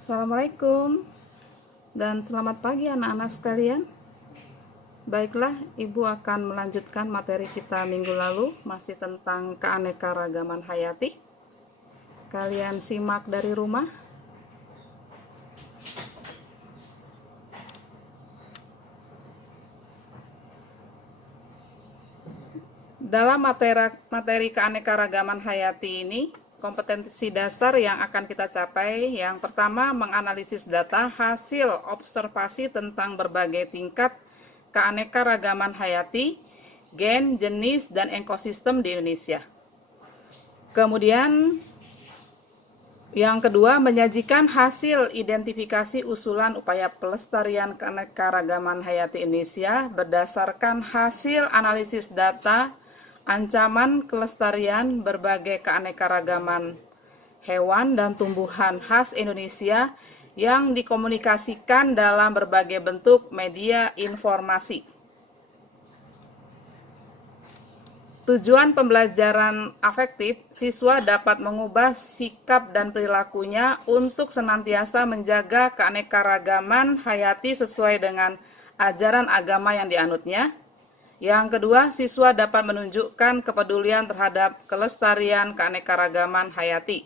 Assalamualaikum dan selamat pagi anak-anak sekalian. Baiklah, Ibu akan melanjutkan materi kita minggu lalu, masih tentang keanekaragaman hayati. Kalian simak dari rumah. Dalam materi keanekaragaman hayati ini, kompetensi dasar yang akan kita capai, yang pertama menganalisis data hasil observasi tentang berbagai tingkat keanekaragaman hayati, gen, jenis, dan ekosistem di Indonesia. Kemudian yang kedua, menyajikan hasil identifikasi usulan upaya pelestarian keanekaragaman hayati Indonesia berdasarkan hasil analisis data ancaman kelestarian berbagai keanekaragaman hewan dan tumbuhan khas Indonesia yang dikomunikasikan dalam berbagai bentuk media informasi. Tujuan pembelajaran afektif, siswa dapat mengubah sikap dan perilakunya untuk senantiasa menjaga keanekaragaman hayati sesuai dengan ajaran agama yang dianutnya. Yang kedua, siswa dapat menunjukkan kepedulian terhadap kelestarian keanekaragaman hayati.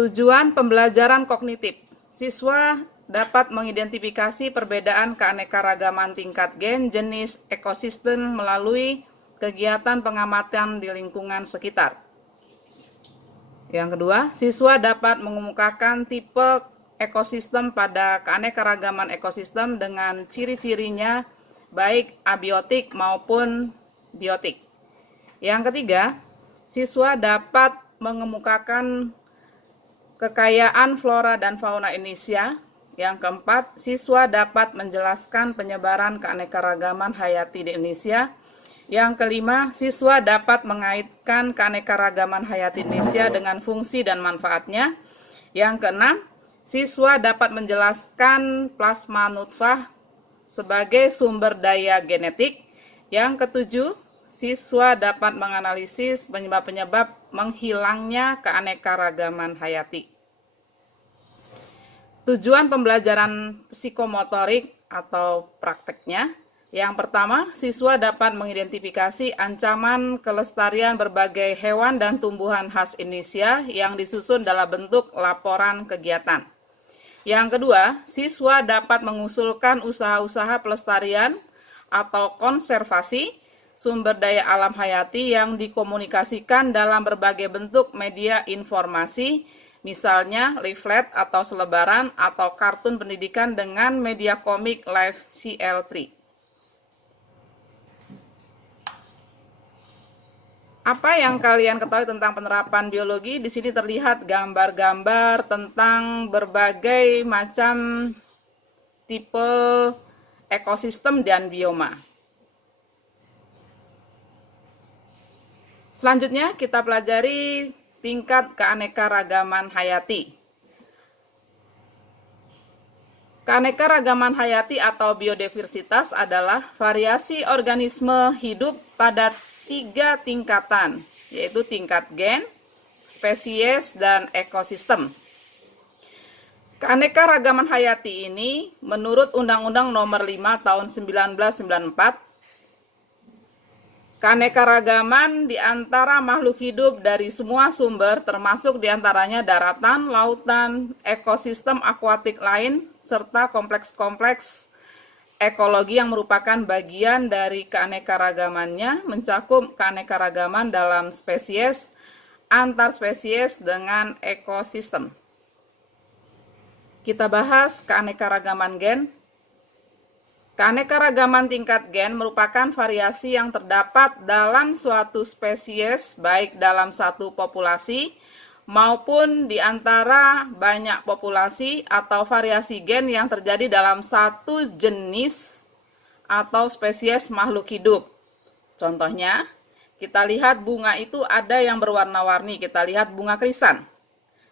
Tujuan pembelajaran kognitif, siswa dapat mengidentifikasi perbedaan keanekaragaman tingkat gen, jenis, ekosistem melalui kegiatan pengamatan di lingkungan sekitar. Yang kedua, siswa dapat mengemukakan tipe ekosistem pada keanekaragaman ekosistem dengan ciri-cirinya baik abiotik maupun biotik. Yang ketiga, siswa dapat mengemukakan kekayaan flora dan fauna Indonesia. Yang keempat, siswa dapat menjelaskan penyebaran keanekaragaman hayati di Indonesia. Yang kelima, siswa dapat mengaitkan keanekaragaman hayati Indonesia dengan fungsi dan manfaatnya. Yang keenam, siswa dapat menjelaskan plasma nutfah sebagai sumber daya genetik. Yang ketujuh, siswa dapat menganalisis penyebab-penyebab menghilangnya keanekaragaman hayati. Tujuan pembelajaran psikomotorik atau prakteknya, yang pertama, siswa dapat mengidentifikasi ancaman kelestarian berbagai hewan dan tumbuhan khas Indonesia yang disusun dalam bentuk laporan kegiatan. Yang kedua, siswa dapat mengusulkan usaha-usaha pelestarian atau konservasi sumber daya alam hayati yang dikomunikasikan dalam berbagai bentuk media informasi, misalnya leaflet atau selebaran atau kartun pendidikan dengan media komik live CL3. Apa yang kalian ketahui tentang penerapan biologi? Di sini terlihat gambar-gambar tentang berbagai macam tipe ekosistem dan bioma. Selanjutnya kita pelajari tingkat keanekaragaman hayati. Keanekaragaman hayati atau biodiversitas adalah variasi organisme hidup pada 3 tingkatan, yaitu tingkat gen, spesies, dan ekosistem. Keanekaragaman hayati ini menurut Undang-Undang Nomor 5 Tahun 1994, keanekaragaman di antara makhluk hidup dari semua sumber, termasuk diantaranya daratan, lautan, ekosistem akuatik lain, serta kompleks-kompleks ekologi yang merupakan bagian dari keanekaragamannya, mencakup keanekaragaman dalam spesies, antar spesies, dengan ekosistem. Kita bahas keanekaragaman gen. Keanekaragaman tingkat gen merupakan variasi yang terdapat dalam suatu spesies, baik dalam satu populasi maupun di antara banyak populasi, atau variasi gen yang terjadi dalam satu jenis atau spesies makhluk hidup. Contohnya, kita lihat bunga itu ada yang berwarna-warni. Kita lihat bunga krisan.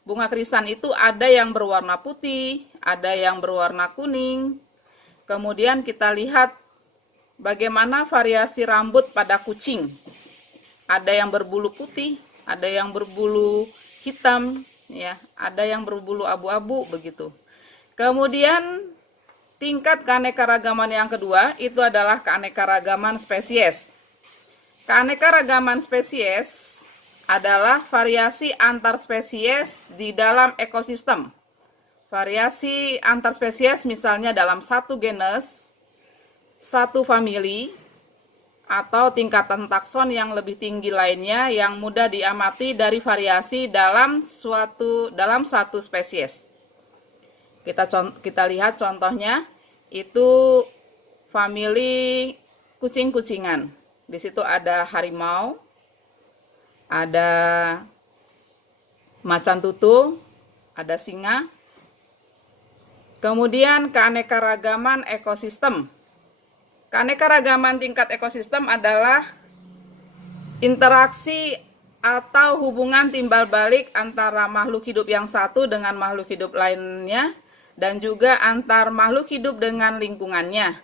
Bunga krisan itu ada yang berwarna putih, ada yang berwarna kuning. Kemudian kita lihat bagaimana variasi rambut pada kucing. Ada yang berbulu putih, ada yang berbulu hitam, ya, ada yang berbulu abu-abu begitu. Kemudian tingkat keanekaragaman yang kedua itu adalah keanekaragaman spesies. Keanekaragaman spesies adalah variasi antar spesies di dalam ekosistem. Variasi antar spesies misalnya dalam satu genus, satu famili, atau tingkatan takson yang lebih tinggi lainnya yang mudah diamati dari variasi dalam satu spesies. Kita lihat contohnya, itu famili kucing-kucingan. Di situ ada harimau, ada macan tutul, ada singa. Kemudian keanekaragaman ekosistem. Keanekaragaman tingkat ekosistem adalah interaksi atau hubungan timbal balik antara makhluk hidup yang satu dengan makhluk hidup lainnya, dan juga antar makhluk hidup dengan lingkungannya.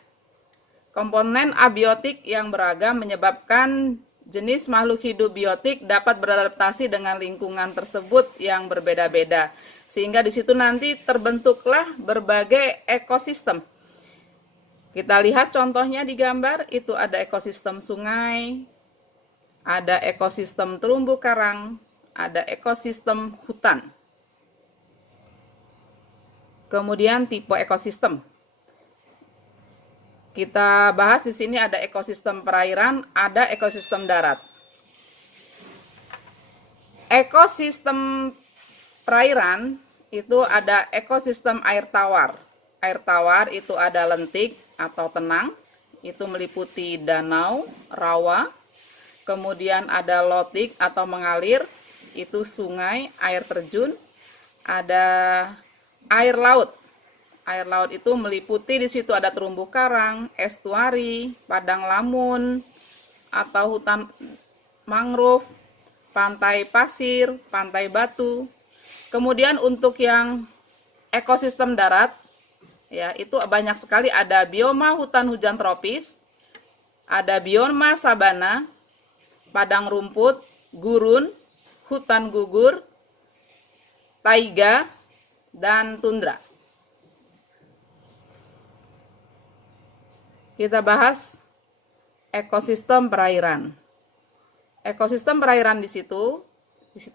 Komponen abiotik yang beragam menyebabkan jenis makhluk hidup biotik dapat beradaptasi dengan lingkungan tersebut yang berbeda-beda. Sehingga di situ nanti terbentuklah berbagai ekosistem. Kita lihat contohnya di gambar, itu ada ekosistem sungai, ada ekosistem terumbu karang, ada ekosistem hutan. Kemudian tipe ekosistem. Kita bahas di sini ada ekosistem perairan, ada ekosistem darat. Ekosistem perairan itu ada ekosistem air tawar. Air tawar itu ada lentik atau tenang, itu meliputi danau, rawa. Kemudian ada lotik atau mengalir, itu sungai, air terjun. Ada air laut. Air laut itu meliputi di situ ada terumbu karang, estuari, padang lamun, atau hutan mangrove, pantai pasir, pantai batu. Kemudian untuk yang ekosistem darat, ya, itu banyak sekali, ada bioma hutan hujan tropis, ada bioma sabana, padang rumput, gurun, hutan gugur, taiga, dan tundra. Kita bahas ekosistem perairan. Ekosistem perairan di situ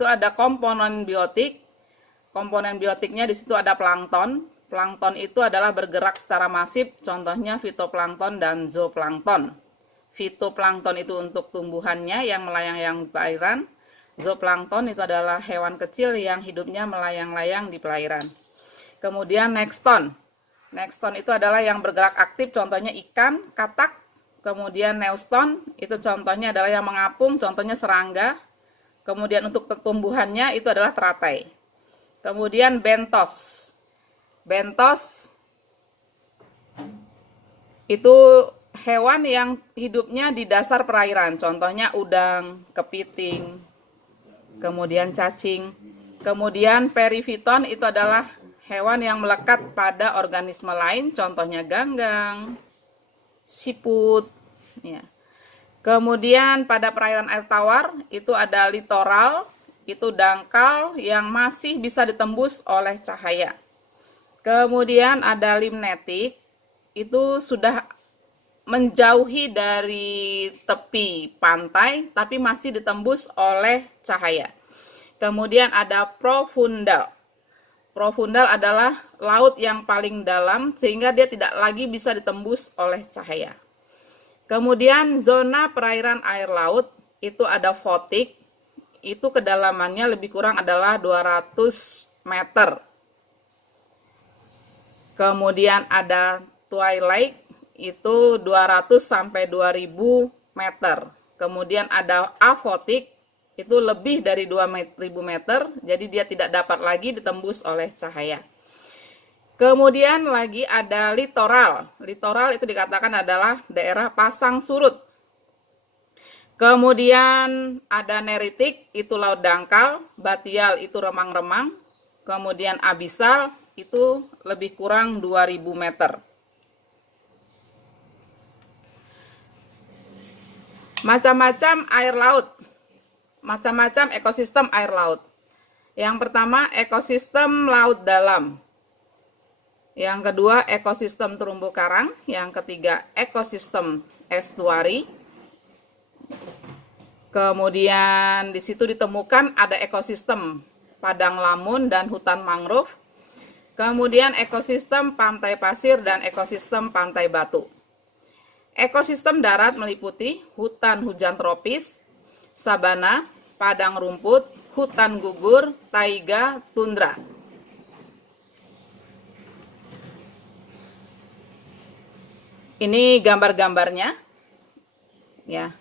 ada komponen biotik. Komponen biotiknya di situ ada plankton. Plankton itu adalah bergerak secara masif, contohnya fitoplankton dan zooplankton. Fitoplankton itu untuk tumbuhannya yang melayang-layang di perairan. Zooplankton itu adalah hewan kecil yang hidupnya melayang-layang di perairan. Kemudian nekton. Nekton itu adalah yang bergerak aktif, contohnya ikan, katak. Kemudian neuston, itu contohnya adalah yang mengapung, contohnya serangga. Kemudian untuk tumbuhannya itu adalah teratai. Kemudian bentos. Bentos itu hewan yang hidupnya di dasar perairan, contohnya udang, kepiting, kemudian cacing. Kemudian perifiton itu adalah hewan yang melekat pada organisme lain, contohnya ganggang, siput. Ya. Kemudian pada perairan air tawar itu ada litoral, itu dangkal yang masih bisa ditembus oleh cahaya. Kemudian ada limnetik, itu sudah menjauhi dari tepi pantai tapi masih ditembus oleh cahaya. Kemudian ada profundal. Profundal adalah laut yang paling dalam sehingga dia tidak lagi bisa ditembus oleh cahaya. Kemudian zona perairan air laut itu ada fotik, itu kedalamannya lebih kurang adalah 200 meter. Kemudian ada twilight, itu 200 sampai 2000 meter. Kemudian ada afotik, itu lebih dari 2000 meter, jadi dia tidak dapat lagi ditembus oleh cahaya. Kemudian lagi ada litoral. Litoral itu dikatakan adalah daerah pasang surut. Kemudian ada neritik, itu laut dangkal. Batial itu remang-remang. Kemudian abisal itu lebih kurang 2000 meter. Macam-macam air laut. Macam-macam ekosistem air laut. Yang pertama, ekosistem laut dalam. Yang kedua, ekosistem terumbu karang. Yang ketiga, ekosistem estuari. Kemudian di situ ditemukan ada ekosistem padang lamun dan hutan mangrove. Kemudian ekosistem pantai pasir dan ekosistem pantai batu. Ekosistem darat meliputi hutan hujan tropis, sabana, padang rumput, hutan gugur, taiga, tundra. Ini gambar-gambarnya. Ya.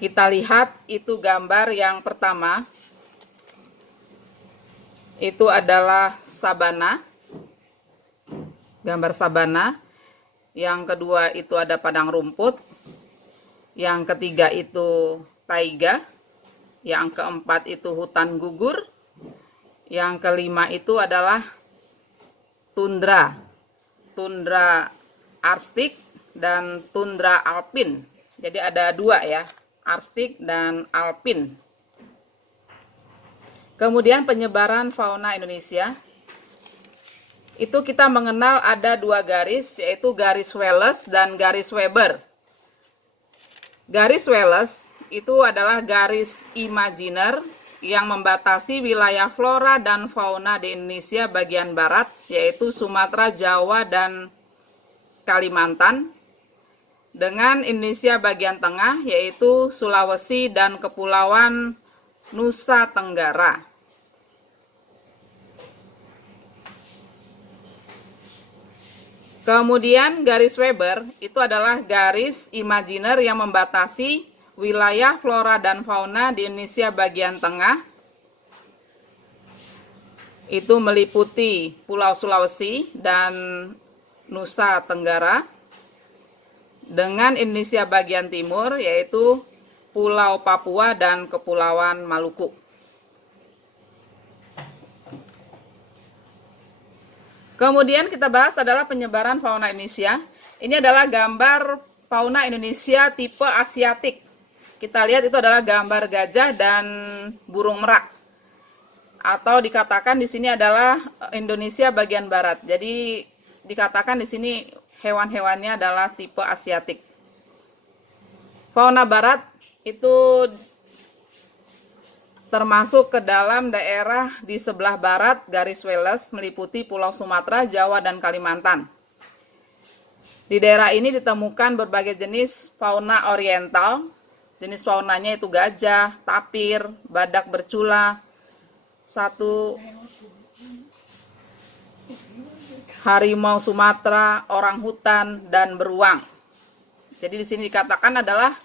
Kita lihat itu gambar yang pertama. Itu adalah sabana. Gambar sabana. Yang kedua itu ada padang rumput. Yang ketiga itu taiga. Yang keempat itu hutan gugur. Yang kelima itu adalah tundra. Tundra arstik dan tundra alpin. Jadi ada dua ya, arstik dan alpin. Kemudian penyebaran fauna Indonesia. Itu kita mengenal ada dua garis, yaitu garis Wallace dan garis Weber. Garis Wallace itu adalah garis imajiner yang membatasi wilayah flora dan fauna di Indonesia bagian barat, yaitu Sumatera, Jawa, dan Kalimantan, dengan Indonesia bagian tengah, yaitu Sulawesi dan Kepulauan Nusa Tenggara. Kemudian garis Weber itu adalah garis imajiner yang membatasi wilayah flora dan fauna di Indonesia bagian tengah. Itu meliputi Pulau Sulawesi dan Nusa Tenggara, dengan Indonesia bagian timur yaitu Pulau Papua dan Kepulauan Maluku. Kemudian kita bahas adalah penyebaran fauna Indonesia. Ini adalah gambar fauna Indonesia tipe Asiatik. Kita lihat itu adalah gambar gajah dan burung merak. Atau dikatakan di sini adalah Indonesia bagian barat. Jadi dikatakan di sini hewan-hewannya adalah tipe Asiatik. Fauna barat itu termasuk ke dalam daerah di sebelah barat garis Wallace meliputi Pulau Sumatera, Jawa, dan Kalimantan. Di daerah ini ditemukan berbagai jenis fauna oriental. Jenis faunanya itu gajah, tapir, badak bercula, harimau Sumatera, orang hutan, dan beruang. Jadi di sini dikatakan adalah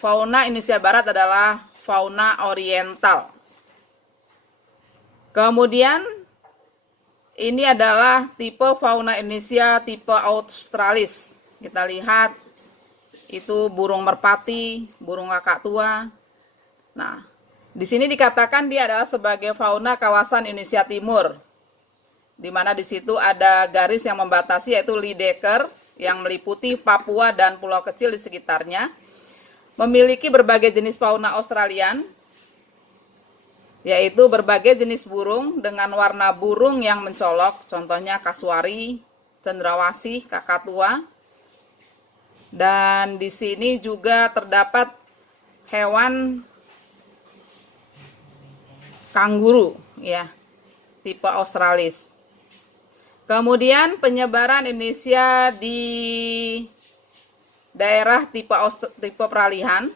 fauna Indonesia Barat adalah fauna oriental. Kemudian ini adalah tipe fauna Indonesia tipe Australis. Kita lihat itu burung merpati, burung kakak tua. Nah, di sini dikatakan dia adalah sebagai fauna kawasan Indonesia Timur, di mana di situ ada garis yang membatasi yaitu Lydekker yang meliputi Papua dan pulau kecil di sekitarnya. Memiliki berbagai jenis fauna Australian, yaitu berbagai jenis burung dengan warna burung yang mencolok, contohnya kasuari, cendrawasih, kakatua. Dan di sini juga terdapat hewan kanguru, ya, tipe Australis. Kemudian penyebaran Indonesia di daerah tipe peralihan.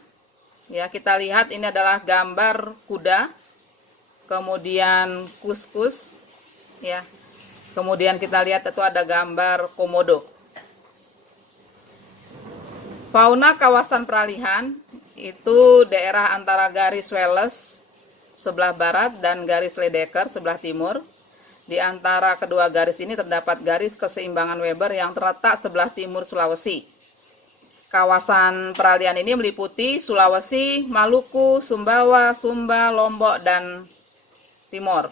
Ya, kita lihat ini adalah gambar kuda, kemudian kuskus, ya. Kemudian kita lihat itu ada gambar komodo. Fauna kawasan peralihan itu daerah antara garis Wallace sebelah barat dan garis Lydekker sebelah timur. Di antara kedua garis ini terdapat garis keseimbangan Weber yang terletak sebelah timur Sulawesi. Kawasan peralihan ini meliputi Sulawesi, Maluku, Sumbawa, Sumba, Lombok, dan Timor.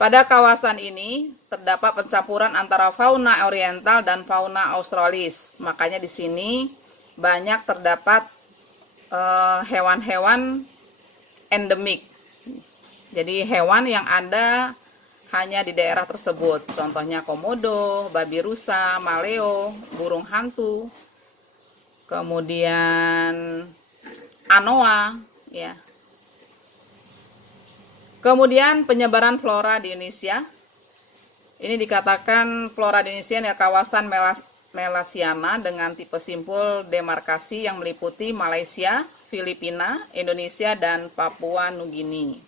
Pada kawasan ini terdapat pencampuran antara fauna oriental dan fauna australis. Makanya di sini banyak terdapat hewan-hewan endemik. Jadi hewan yang ada hanya di daerah tersebut. Contohnya komodo, babi rusa, maleo, burung hantu, kemudian anoa, ya. Kemudian penyebaran flora di Indonesia. Ini dikatakan flora di Indonesia adalah kawasan Melasiana dengan tipe simpul demarkasi yang meliputi Malaysia, Filipina, Indonesia, dan Papua Nugini.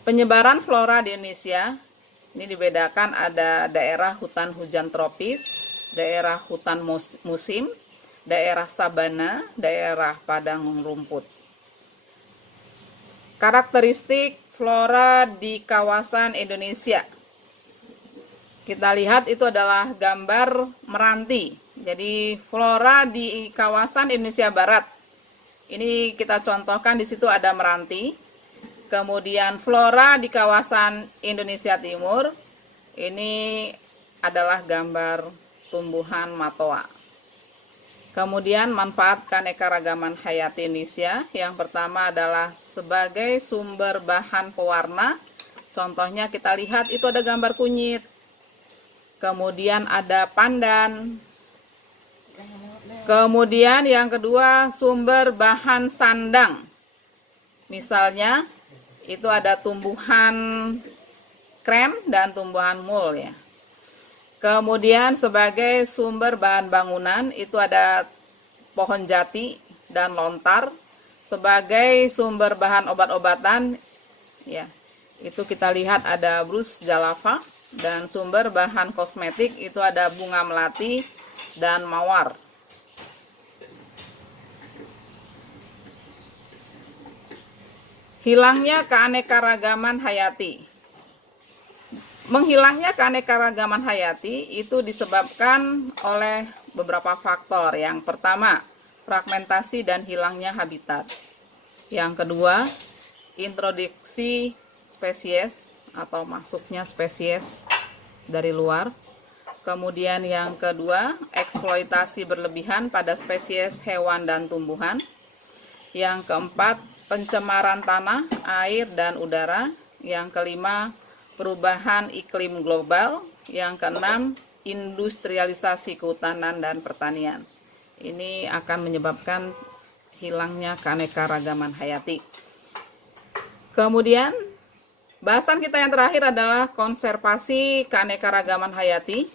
Penyebaran flora di Indonesia ini dibedakan ada daerah hutan hujan tropis, daerah hutan musim, daerah sabana, daerah padang rumput. Karakteristik flora di kawasan Indonesia. Kita lihat itu adalah gambar meranti. Jadi flora di kawasan Indonesia Barat. Ini kita contohkan, di situ ada meranti. Kemudian flora di kawasan Indonesia Timur. Ini adalah gambar tumbuhan matoa. Kemudian manfaat keanekaragaman hayati Indonesia. Yang pertama adalah sebagai sumber bahan pewarna. Contohnya kita lihat itu ada gambar kunyit. Kemudian ada pandan. Kemudian yang kedua sumber bahan sandang. Misalnya itu ada tumbuhan krem dan tumbuhan mul, ya. Kemudian sebagai sumber bahan bangunan itu ada pohon jati dan lontar. Sebagai sumber bahan obat-obatan, ya, itu kita lihat ada Bruce Jalava. Dan sumber bahan kosmetik itu ada bunga melati dan mawar. Hilangnya keanekaragaman hayati. Menghilangnya keanekaragaman hayati itu disebabkan oleh beberapa faktor. Yang pertama, fragmentasi dan hilangnya habitat. Yang kedua, introduksi spesies atau masuknya spesies dari luar. Kemudian yang kedua, eksploitasi berlebihan pada spesies hewan dan tumbuhan. Yang keempat, pencemaran tanah, air, dan udara. Yang kelima, perubahan iklim global. Yang keenam, industrialisasi kehutanan dan pertanian. Ini akan menyebabkan hilangnya keanekaragaman hayati. Kemudian bahasan kita yang terakhir adalah konservasi keanekaragaman hayati.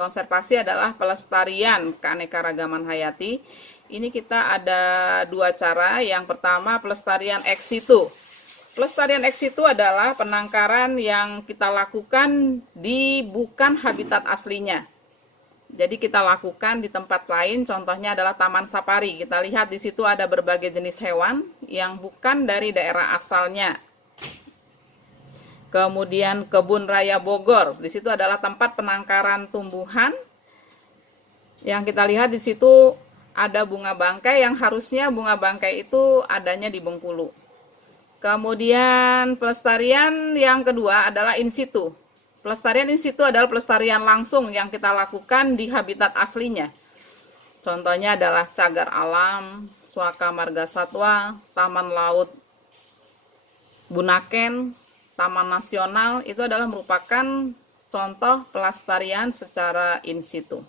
Konservasi adalah pelestarian keanekaragaman hayati. Ini kita ada dua cara. Yang pertama, pelestarian ex situ. Pelestarian ex situ adalah penangkaran yang kita lakukan di bukan habitat aslinya. Jadi kita lakukan di tempat lain, contohnya adalah taman safari. Kita lihat di situ ada berbagai jenis hewan yang bukan dari daerah asalnya. Kemudian kebun raya Bogor, di situ adalah tempat penangkaran tumbuhan. Yang kita lihat di situ ada bunga bangkai yang harusnya bunga bangkai itu adanya di Bengkulu. Kemudian pelestarian yang kedua adalah in situ. Pelestarian in situ adalah pelestarian langsung yang kita lakukan di habitat aslinya. Contohnya adalah cagar alam, Suaka Marga Satwa, Taman Laut Bunaken, Taman Nasional, itu adalah merupakan contoh pelestarian secara in situ.